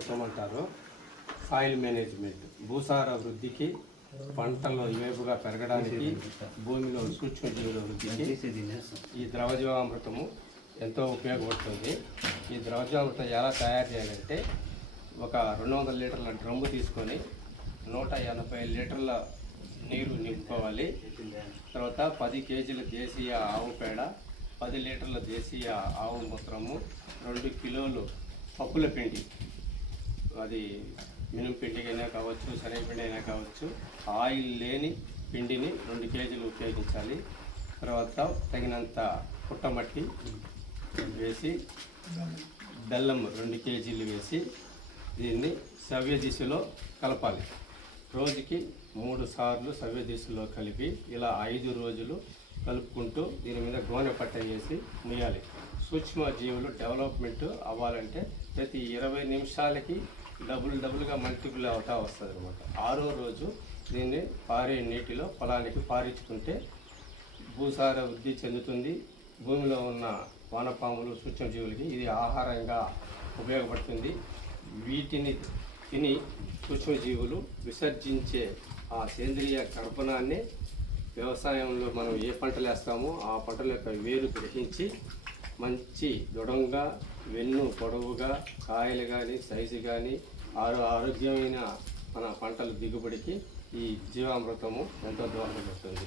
అంటారు. Soil management భూసార వృద్ధికి, పంటల్లో ఇవేపుగా పెరగడానికి, భూమిలో సూక్ష్మజీవుల వృద్ధికి ఈ ద్రవజీవామృతము ఎంతో ఉపయోగపడుతుంది. ఈ ద్రవజీవామృతం ఎలా తయారు చేయాలంటే, ఒక 200 లీటర్ల డ్రమ్ము తీసుకొని 180 లీటర్ల నీరు నింపుకోవాలి. తర్వాత 10 కేజీల దేశీయ ఆవు పేడ, 10 లీటర్ల దేశీయ ఆవు మూత్రము, 2 కిలోలు పప్పుల పిండి, అది మినుము అయినా కావచ్చు, శనగపిండి అయినా కావచ్చు, ఆయిల్ లేని పిండిని 2 కేజీలు ఉపయోగించాలి. తర్వాత తగినంత పుట్టమట్టి వేసి, బెల్లం 2 కేజీలు వేసి దీన్ని సవ్య దిశలో కలపాలి. రోజుకి 3 సార్లు సవ్య దిశలో కలిపి ఇలా 5 రోజులు కలుపుకుంటూ దీని మీద గోనె పట్ట వేసి ముయ్యాలి. సూక్ష్మ జీవులు డెవలప్మెంట్ అవ్వాలంటే ప్రతి 20 నిమిషాలకి డబుల్గా మల్టిపుల్ అవుతా వస్తుంది అనమాట. 6వ రోజు దీన్ని పారే నీటిలో పొలానికి పారించుకుంటే భూసార వృద్ధి చెందుతుంది. భూమిలో ఉన్న వానపాములు, సూక్ష్మజీవులకి ఇది ఆహారంగా ఉపయోగపడుతుంది. వీటిని తిని సూక్ష్మజీవులు విసర్జించే ఆ సేంద్రియ కర్బనాన్ని వ్యవసాయంలో మనం ఏ పంటలు వేస్తామో ఆ పంటల యొక్క వేరు గ్రహించి మంచి దృఢంగా, వెన్ను పొడవుగా, కాయలు కానీ, సైజు కానీ, ఆరోగ్యమైన మన పంటల దిగుబడికి ఈ జీవామృతము ఎంతో దోహదపడుతుంది.